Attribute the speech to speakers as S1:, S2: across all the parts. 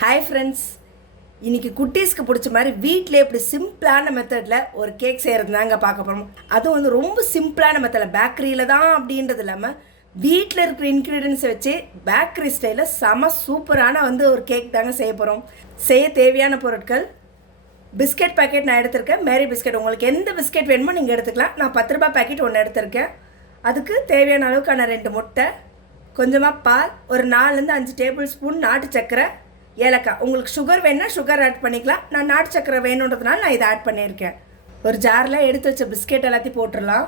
S1: Hi friends இன்றைக்கி குட்டீஸ்க்கு பிடிச்ச மாதிரி வீட்டில் இப்படி சிம்பிளான மெத்தடில் ஒரு கேக் செய்கிறது தாங்க பார்க்க போகிறோம் அதுவும் வந்து ரொம்ப சிம்பிளான மெத்தடில் பேக்கரியில் தான் அப்படின்றது இல்லாமல் வீட்டில் இருக்கிற இன்க்ரீடியன்ஸை வச்சு பேக்கரி ஸ்டைலில் செம சூப்பரான வந்து ஒரு கேக் தாங்க செய்ய போகிறோம் செய்ய தேவையான பொருட்கள் பிஸ்கெட் பாக்கெட் நான் எடுத்திருக்கேன். மேரி பிஸ்கெட் உங்களுக்கு எந்த பிஸ்கெட் வேணுமோ நீங்கள் எடுத்துக்கலாம். நான் பத்து ரூபாய் பாக்கெட் ஒன்று எடுத்திருக்கேன். அதுக்கு தேவையான அளவுக்கான ரெண்டு முட்டை கொஞ்சமாக பால் ஒரு நாலுலேருந்து அஞ்சு டேபிள் ஸ்பூன் நாட்டு சக்கரை ஏலக்காய். உங்களுக்கு சுகர் வேணால் சுகர் ஆட் பண்ணிக்கலாம். நான் நாட்டு சக்கரை வேணுன்றதுனால நான் இதை ஆட் பண்ணியிருக்கேன். ஒரு ஜாரில் எடுத்து வச்ச பிஸ்கெட் எல்லாத்தையும் போட்டுடலாம்.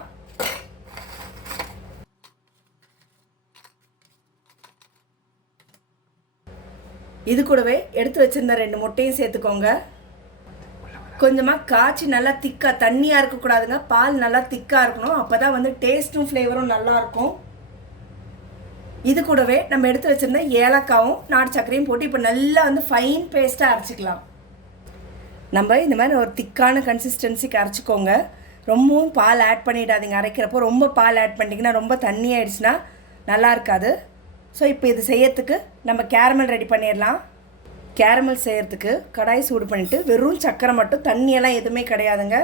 S1: இது கூடவே எடுத்து வச்சிருந்த ரெண்டு முட்டையும் சேர்த்துக்கோங்க. கொஞ்சமாக காய்ச்சி நல்லா திக்காக தண்ணியாக இருக்கக்கூடாதுங்க. பால் நல்லா திக்காக இருக்கணும். அப்போ தான் வந்து டேஸ்ட்டும் ஃப்ளேவரும் நல்லாயிருக்கும் இது கூடவே நம்ம எடுத்து வச்சுருந்த ஏலக்காவும் நாட்டு சர்க்கரையும் போட்டு இப்போ நல்லா வந்து ஃபைன் பேஸ்ட்டாக அரைச்சிக்கலாம். நம்ம இந்த மாதிரி ஒரு திக்கான கன்சிஸ்டன்சிக்கு அரைச்சிக்கோங்க. ரொம்பவும் பால் ஆட் பண்ணிடாதீங்க. அரைக்கிறப்போ ரொம்ப பால் ஆட் பண்ணிட்டீங்கன்னா ரொம்ப தண்ணி ஆயிடுச்சுன்னா நல்லா இருக்காது. ஸோ இப்போ இது செய்யறதுக்கு நம்ம கேரமல் ரெடி பண்ணிடலாம். கேரமல் செய்கிறதுக்கு கடாய் சூடு பண்ணிவிட்டு வெறும் சக்கரை மட்டும் தண்ணியெல்லாம் எதுவுமே கிடையாதுங்க.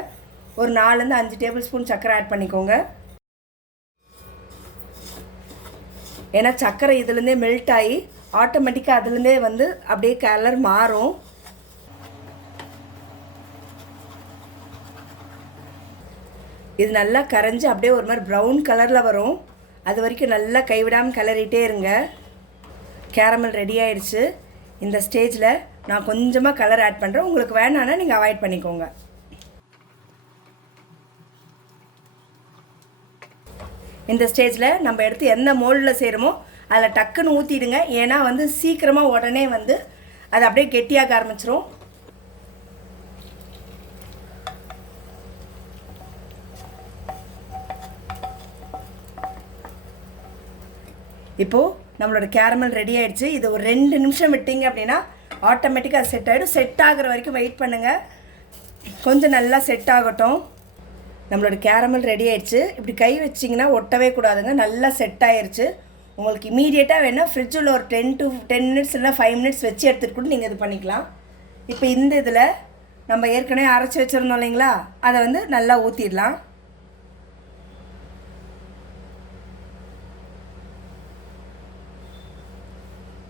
S1: ஒரு நாலுலேருந்து அஞ்சு டேபிள் ஸ்பூன் சக்கரை ஆட் பண்ணிக்கோங்க. ஏன்னா சர்க்கரை இதுலேருந்தே மெல்ட் ஆகி ஆட்டோமேட்டிக்காக அதுலேருந்தே வந்து அப்படியே கலர் மாறும். இது நல்லா கரைஞ்சி அப்படியே ஒரு மாதிரி ப்ரௌன் கலரில் வரும். அது வரைக்கும் நல்லா கைவிடாமல் கிளறிட்டே இருங்க. கேரமல் ரெடி ஆயிடுச்சு. இந்த ஸ்டேஜில் நான் கொஞ்சமாக கலர் ஆட் பண்ணுறேன் உங்களுக்கு வேணான்னா நீங்கள் அவாய்ட் பண்ணிக்கோங்க. இந்த ஸ்டேஜில் நம்ம எடுத்து எந்த மோல்டில் செய்கிறோமோ அதில் டக்குன்னு ஊற்றிடுங்க ஏன்னா வந்து சீக்கிரமாக உடனே வந்து அது அப்படியே கெட்டியாக ஆரம்பிச்சிரும். இப்போது நம்மளோட கேரமல் ரெடி ஆயிடுச்சு. இது ஒரு ரெண்டு நிமிஷம் விட்டீங்க அப்படின்னா ஆட்டோமேட்டிக்காக அது செட் ஆகிடும் செட் ஆகிற வரைக்கும் வெயிட் பண்ணுங்கள் கொஞ்சம் நல்லா செட் ஆகட்டும். நம்மளோட கேரமல் ரெடி ஆயிடுச்சு. இப்படி கை வச்சிங்கன்னா ஒட்டவே கூடாதுங்க. நல்லா செட் ஆயிடுச்சு உங்களுக்கு இமீடியட்டாக வேணால் ஃப்ரிட்ஜில் ஒரு டென் டு டென் மினிட்ஸ் இல்லை ஃபைவ் மினிட்ஸ் வச்சு எடுத்துகிட்டு கூட நீங்கள் இது பண்ணிக்கலாம். இப்போ இந்த இதில் நம்ம ஏற்கனவே அரைச்சி வச்சுருந்தோம் இல்லைங்களா? அதை வந்து நல்லா ஊற்றிடலாம்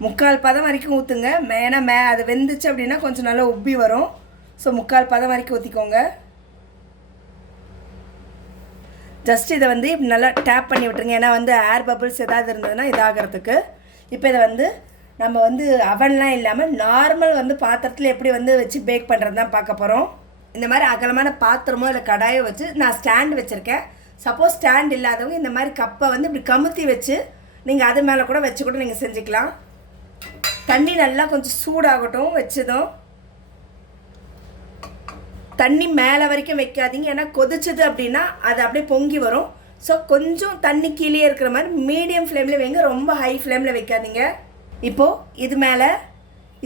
S1: முக்கால் பதம் வரைக்கும் ஊற்றுங்க ஏன்னா மே அது வெந்துச்சு அப்படின்னா கொஞ்சம் நல்லா உப்பி வரும். ஸோ முக்கால் பதம் வரைக்கும் ஊற்றிக்கோங்க ஜஸ்ட் இதை வந்து நல்லா டேப் பண்ணி விட்டுருங்க. ஏன்னா வந்து ஏர் பபிள்ஸ் ஏதாவது இருந்ததுன்னா இதாகிறதுக்கு. இப்போ இதை வந்து நம்ம வந்து அவன்லாம் இல்லாமல் நார்மல் வந்து பாத்திரத்தில் எப்படி வந்து வச்சு பேக் பண்ணுறது தான் பார்க்க போகிறோம் இந்த மாதிரி அகலமான பாத்திரமோ இல்லை கடாயோ வச்சு நான் ஸ்டாண்ட் வச்சுருக்கேன். சப்போஸ் ஸ்டாண்ட் இல்லாதவங்க இந்த மாதிரி கப்பை வந்து இப்படி கமுத்தி வச்சு நீங்கள் அது மேலே கூட வச்சு கூட நீங்கள் செஞ்சுக்கலாம். தண்ணி நல்லா கொஞ்சம் சூடாகட்டும் வச்சதும். தண்ணி மேலே வரைக்கும் வைக்காதீங்க. ஏன்னா கொதிச்சது அப்படின்னா அது அப்படியே பொங்கி வரும். ஸோ கொஞ்சம் தண்ணி கீழே இருக்கிற மாதிரி மீடியம் ஃப்ளேமில் வைங்க. ரொம்ப ஹை ஃப்ளேமில் வைக்காதீங்க. இப்போது இது மேலே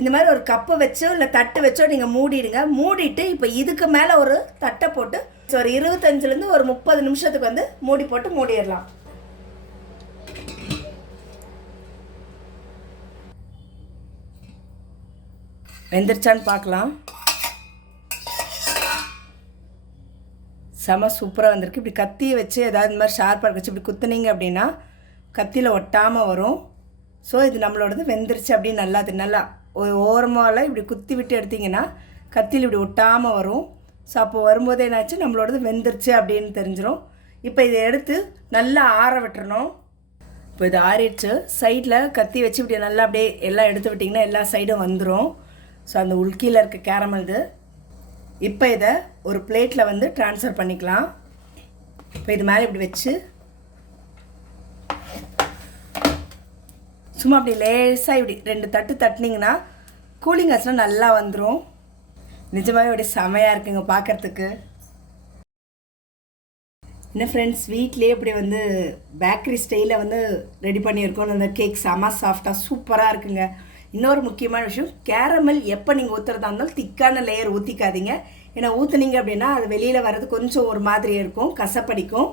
S1: இந்த மாதிரி ஒரு கப்பை வச்சோ இல்லை தட்டு வச்சோ நீங்கள் மூடிடுங்க. மூடிட்டு இப்போ இதுக்கு மேலே ஒரு தட்டை போட்டு ஸோ ஒரு இருபத்தஞ்சிலேருந்து ஒரு முப்பது நிமிஷத்துக்கு வந்து மூடி போட்டு மூடிடலாம். வெந்துருச்சான்னு பார்க்கலாம். செம சூப்பராக வந்திருக்கு. இப்படி கத்தியை வச்சு ஏதாவது இந்த மாதிரி ஷார்ப்பாக வச்சு இப்படி குத்துனீங்க அப்படின்னா கத்தியில் ஒட்டாமல் வரும். ஸோ இது நம்மளோடது வெந்துருச்சு அப்படின்னு நல்லா அது நல்லா ஓரமால் இப்படி குத்தி விட்டு எடுத்திங்கன்னா கத்தியில் இப்படி ஒட்டாமல் வரும். ஸோ அப்போ வரும்போது என்னாச்சு? நம்மளோடது வெந்துருச்சு அப்படின்னு தெரிஞ்சிடும் இப்போ இதை எடுத்து நல்லா ஆற விட்டுறணும். இப்போ இது ஆறிடுச்சு. சைடில் கத்தி வச்சு இப்படி நல்லா அப்படியே எல்லாம் எடுத்து விட்டிங்கன்னா எல்லா சைடும் வந்துடும் ஸோ அந்த உள்கீழே இருக்க கேரமல் இது. இப்போ இதை ஒரு பிளேட்டில் வந்து ட்ரான்ஸ்ஃபர் பண்ணிக்கலாம். இப்போ இது மேலே இப்படி வச்சு. சும்மா அப்படி லேசாக இப்படி ரெண்டு தட்டு தட்டினீங்கன்னா கூலிங் ஆச்சுன்னா நல்லா வந்துடும் நிஜமாகவே அப்படியே செமையாக இருக்குங்க பார்க்குறதுக்கு. என்ன ஃப்ரெண்ட்ஸ் வீட்லேயே இப்படி வந்து பேக்கரி ஸ்டைலில் வந்து ரெடி பண்ணியிருக்கோம். அந்த கேக் செம சாஃப்டாக சூப்பராக இருக்குங்க. இன்னொரு முக்கியமான விஷயம் கேரமல் எப்போ நீங்கள் ஊற்றுறதா இருந்தாலும் திக்கான லேயர் ஊற்றிக்காதீங்க ஏன்னா ஊற்றுனீங்க அப்படின்னா அது வெளியில் வர்றது கொஞ்சம் ஒரு மாதிரி இருக்கும் கசப்படிக்கும்.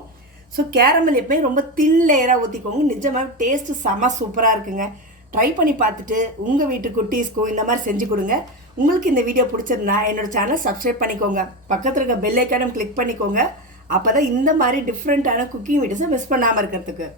S1: ஸோ கேரமல் எப்பயும் ரொம்ப தின் லேயராக ஊற்றிக்கோங்க நிஜமாக டேஸ்ட்டு செம சூப்பராக இருக்குங்க. ட்ரை பண்ணி பார்த்துட்டு உங்கள் வீட்டு குட்டீஸ்க்கும் இந்த மாதிரி செஞ்சு கொடுங்க. உங்களுக்கு இந்த வீடியோ பிடிச்சிருந்தா என்னோட சேனல் சப்ஸ்கிரைப் பண்ணிக்கோங்க. பக்கத்தில் இருக்க பெல் ஐக்கானும் கிளிக் பண்ணிக்கோங்க. அப்போ தான் இந்த மாதிரி டிஃப்ரெண்ட்டான குக்கிங் வீடியோஸை மிஸ் பண்ணாமல் இருக்கிறதுக்கு.